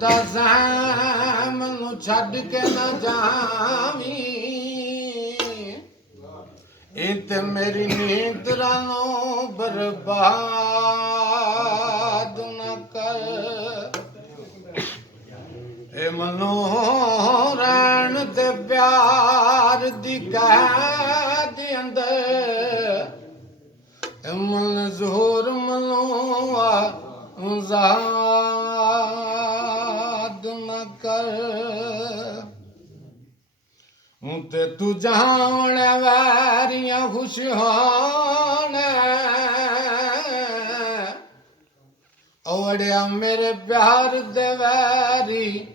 ਦੱਸਾਂ ਮੈਨੂੰ ਛੱਡ ਕੇ ਨਾ ਜਾਵੀਂ ਇਹ ਤੇ ਮੇਰੀ ਨੀਂਦਰਾਂ ਨੂੰ ਬਰਬਾਦ ਨਾ ਕਰ ਇਹ ਮਨੋਂ ਰਹਿਣ ਦੇ ਪਿਆਰ ਦੀ ਕੈਦ ਅੰਦਰ ਇਹ ਮਨਜ਼ੂਰ ਮਨੋਂ ਆਜ਼ਾਦ ਨਾ ਕਰ ਤੇ ਤੂੰ ਜਾਣ ਵੈਰੀਆਂ ਖੁਸ਼ ਹੋਣ ਔੜਿਆ ਮੇਰੇ ਪਿਆਰ ਦੇ ਵੈਰੀ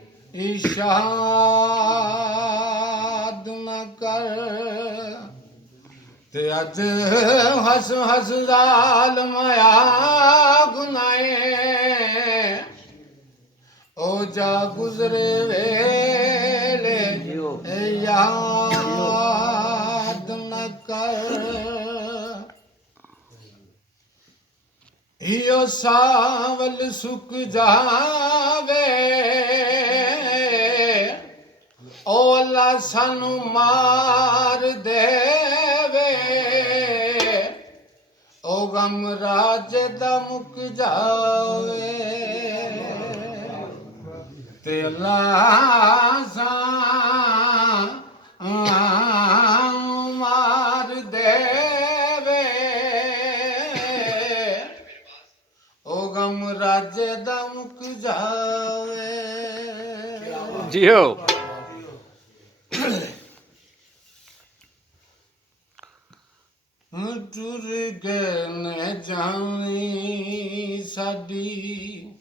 ਇਸ਼ਾਦ ਨਾ ਕਰ ਤੇ ਅੱਜ ਹੱਸ ਹੱਸ ਜ਼ਾਲਮ ਆ ਗੁਨਾਏ ਓ ਜਾ ਗੁਜ਼ਰੇ ਵੇਲੇ ਯਾਦ ਨਾ ਕਰ ਈਓ ਸਾਵਲ ਸੁੱਕ ਜਾਵੇ ਓ ਅੱਲਾ ਸਾਨੂੰ ਮਾਰ ਦੇਵੇ ਓ ਗਮ ਰਾਜ ਦਾ ਮੁੱਕ ਜਾਵੇ ਤੇ ਅੱਲਾ ਮਾਰ ਦੇਵੇ ਓ ਗਮ ਰਾਜ ਦਾ ਮੁੱਕ ਜਾਵੇ ਜੀਓ ਟੁਰ ਗਏ ਨੇ ਜਾਣੀ ਸਾਡੀ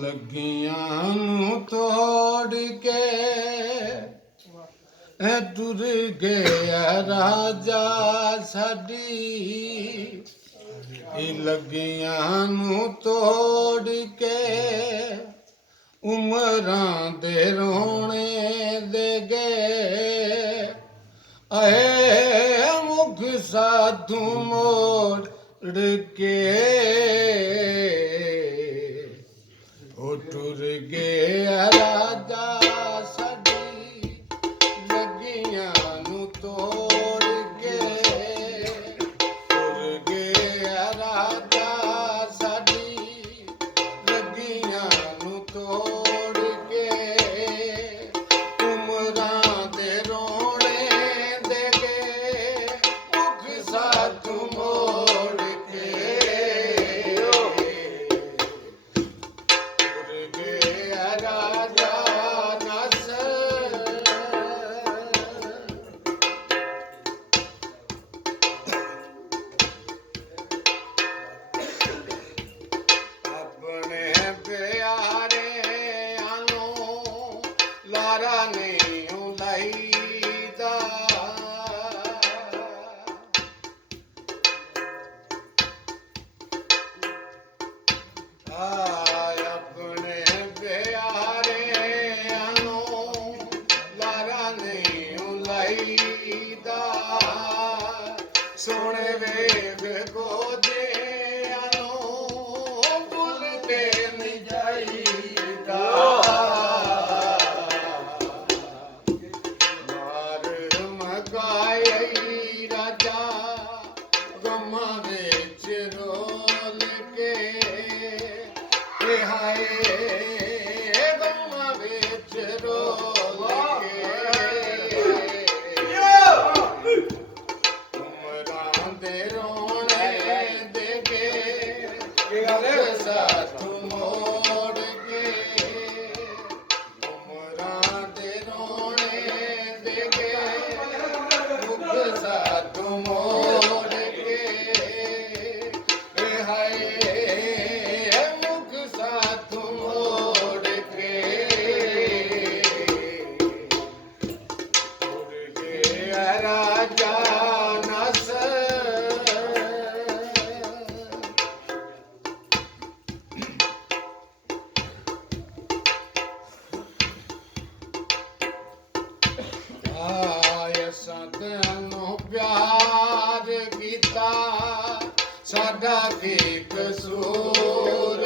ਲੱਗੀਆਂ ਨੂੰ ਤੋੜ ਕੇ ਟੁਰ ਗਿਆ ਰਾਜਾ ਸਾਡੀ ਇਹ ਲੱਗੀਆਂ ਨੂੰ ਤੋੜ ਕੇ ਉਮਰਾਂ ਦੇ ਰੋਣੇ ਦੇ ਗਏ ਆਏ ਮੁਖ ਸਾਧੂ ਮੋੜ ਕੇ ਉਹ ਟੁਰ ਗਿਆ ਰਾਜਾ ਸਾਡੀ ਲੱਗੀਆਂ ਨੂੰ ਤੋੜ ਕੇ ਟੁਰ ਗਿਆ ਰਾਜਾ ਸਾਡੀ ਲੱਗੀਆਂ ਨੂੰ ਤੋੜ ਕੇ ਉਮਰਾਂ ਦੇ ਰੋਣੇ ਦੇ ਗਏ ਮੁਖ ਸਾਧੂ ਮੋੜ ਕੇ ਰਾਜਾ ਨਸ ਆਪਣੇ ਪਿਆਰਿਆਂ ਨੂੰ ਲਾਰਾ ਨਹੀਂ ਲਾਈਦਾ ਆਪਣੇ ਪਿਆਰਿਆਂ ਨੂੰ ਲਾਰਾ ਨਹੀਂ ਲਾਈਦਾ ਸੋਹਣੇ ਵੇਦ ਗੋਦਿਆਂ ਨੂੰ ਭੁੱਲਦੇ ਨਹੀਂ ਜਾਈਦਾ ਮਾਰ ਮਗਾਈ ਰਾਜਾ ਗਮਾਂ ਵਿੱਚ ਰੋਲ ਕੇ ਹਾਏ ਗਮਾਂ ਵਿੱਚ ਰੋਲ ਕੇ ਉਮਰਾਂ ਦੇ ਰੋਣੇ ਦੇ ਕੇ ਸਾਥੂ ਮੋੜ ਕੇ ਉਮਰਾਂ ਦੇ ਰੋਣੇ ਦੇ ਕੇ ਮੁਖ ਸਾਥੂ ਮੋੜ ਕੇ ਹਾਏ ਮੁਖ ਸਾਥੂ ਮੋੜ ਕੇ ਟੁਰ ਗਿਆ ਰਾਜਾ ਨਸ ਸਾਨੂੰ ਪਿਆਰ ਕੀਤਾ ਸਾਡਾ ਕੀ ਕਸੂਰ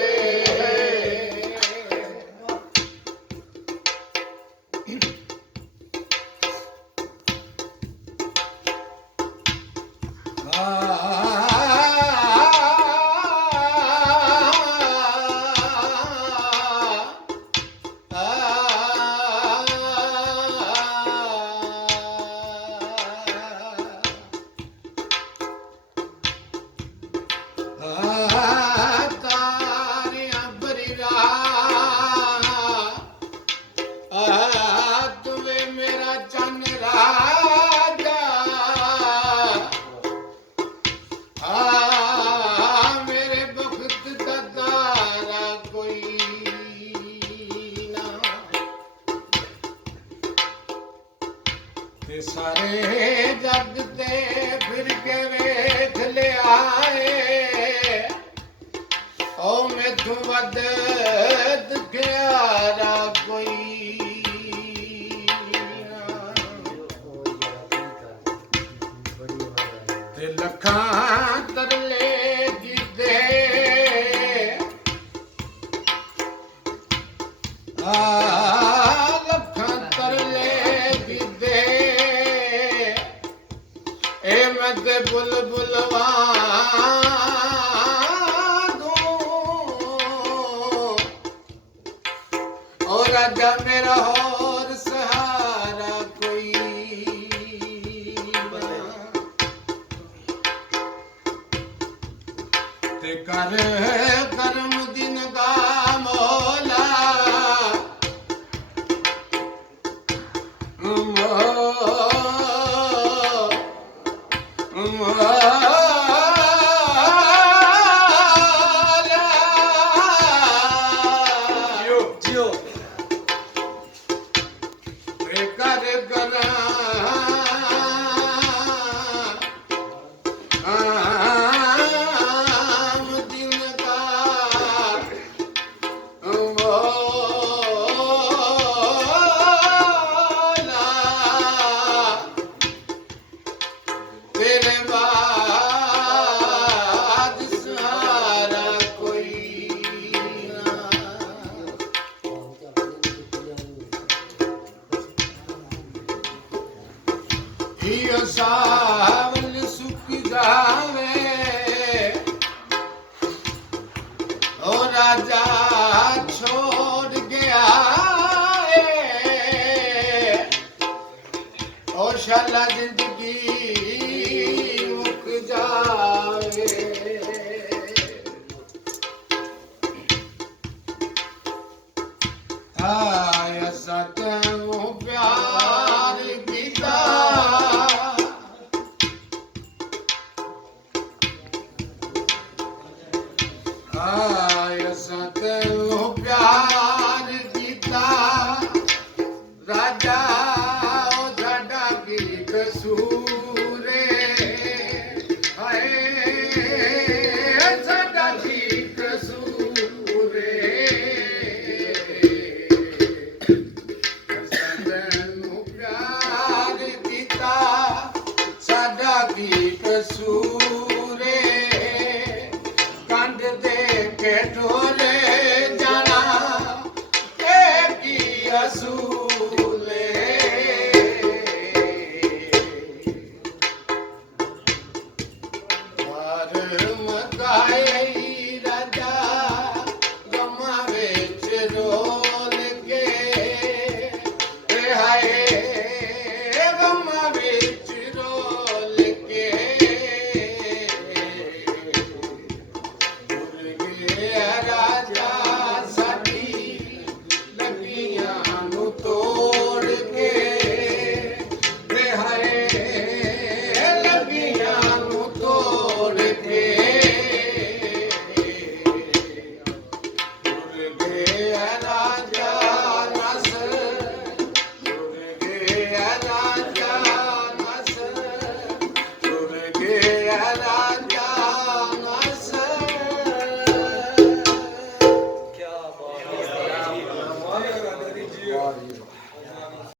ਤੇ ਸਾਰੇ ਜੱਗ ਤੇ ਫਿਰ ਕੇ ਵੇਖ ਲਿਆਏ ਓ ਮੈਥੋਂ ਵੱਧ ਦੁਖਿਆਰਾ ਕੋਈ ਤੇ ਲੱਖਾਂ ਤਰਲੇ ਕੀਤੇ ਲੱਖਾਂ ਤਰਲੇ ਕੀਤੇ ਇਹ ਮੈਂ ਤੇ ਬੁਲਬੁਲ ਵਾਂਗੂ ਓ ਰਾਜਾ ਮੇਰਾ ਹੋਰ ਸਹਾਰਾ ਕੋਈ ਤੇ ਕਰ ਕਰਮ ਦਿਨ ਦਾ ਮੌਲਾ ਜਿਓ ਤੇਰੇ ਬਾਦ ਸਹਾਰਾ ਕੋਈ ਨਾ ਈਓ ਸਾਵਲ ਸੁੱਕ ਜਾਵੇ ਓ ਰਾਜਾ ਛੋੜ ਗਿਆ ਓ ਸ਼ਾਲਾ ਜ਼ਿੰਦਗੀ ਮੁੱਕ ਜਾਵੇ ਆਇਆ ਸਤਿਓ ਪਿਆਰ ਕੀਤਾ ਆਇਆ ਸਤਿਓ ਪਿਆਰ ਕੀਤਾ ਰਾਜਾ ਓ ਸਾਡਾ ਕੀ ਕਸੂਰ ਹਾਏ ਸਾਡਾ ਕੀ ਕਸੂਰ ਸਾਨੂੰ ਪਿਆਰ ਕੀਤਾ ਸਾਡਾ ਕੀ ਕਸੂਰ ਕੰਧ ਦੇ ਕੇ ਢੋਲੇ ਜਾਣਾ ਇਹ ਕੀ ਅਸੂਰ